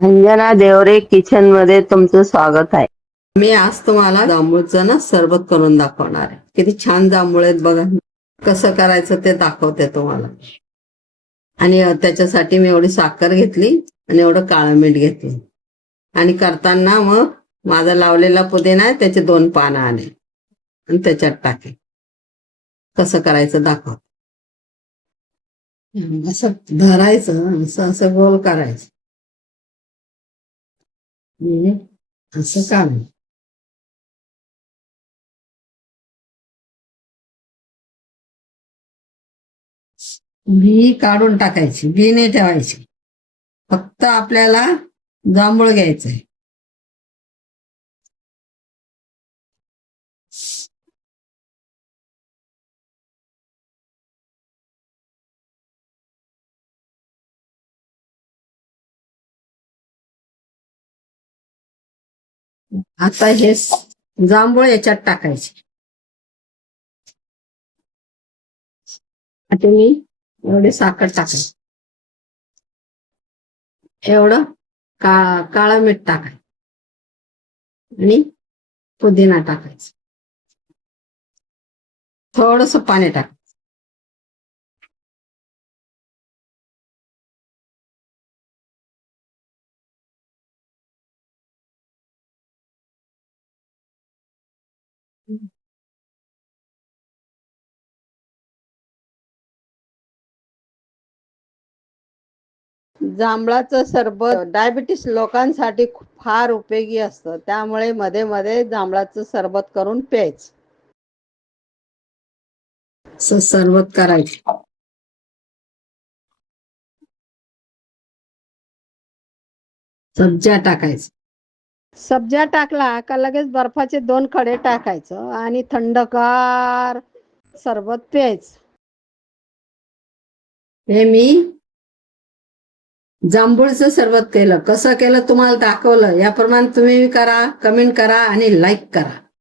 Anjana Deore kitchen मध्ये तुमचं स्वागत आहे. मी आज तुम्हाला जांभूळचं ना सरबत करून दाखवणार आहे. किती छान जांभूळ आहेत बघा. कसं करायचं ते दाखवते तुम्हाला. आणि त्याच्यासाठी मी एवढी साखर घेतली आणि एवढं काळं मीठ घेतलं. आणि करताना मग माझा लावलेला पुदिना आहे त्याचे 2 पानं आले आणि त्याच्यात टाके. कसं करायचं दाखव. असं धरायचं, असं असं गोल करायचं. असं काढ. बी काढून टाकायची, बी नाही ठेवायची. फक्त आपल्याला जांभूळ घ्यायचंय. आता हे जांभूळ याच्यात टाकायचे. आता मी एवढे साखर टाकायची, एवढं काळं मीठ टाकायचं आणि पुदिना टाकायचं, थोडस पाणी टाकायचं. जांभळाचं सरबत डायबिटीस लोकांसाठी फार उपयोगी असतं. त्यामुळे मध्ये मध्ये जांभळाचं सरबत करून प्यायचं. सरबत करायचं. सब्जा टाकायचं. सब्जा टाकला का लगेच बर्फाचे 2 खडे टाकायचं आणि थंडगार सरबत प्यायचं. हे मी जांभूळचं सरबत केलं. कसं केलं तुम्हाला दाखवलं. याप्रमाणे तुम्ही करा, कमेंट करा आणि लाईक करा.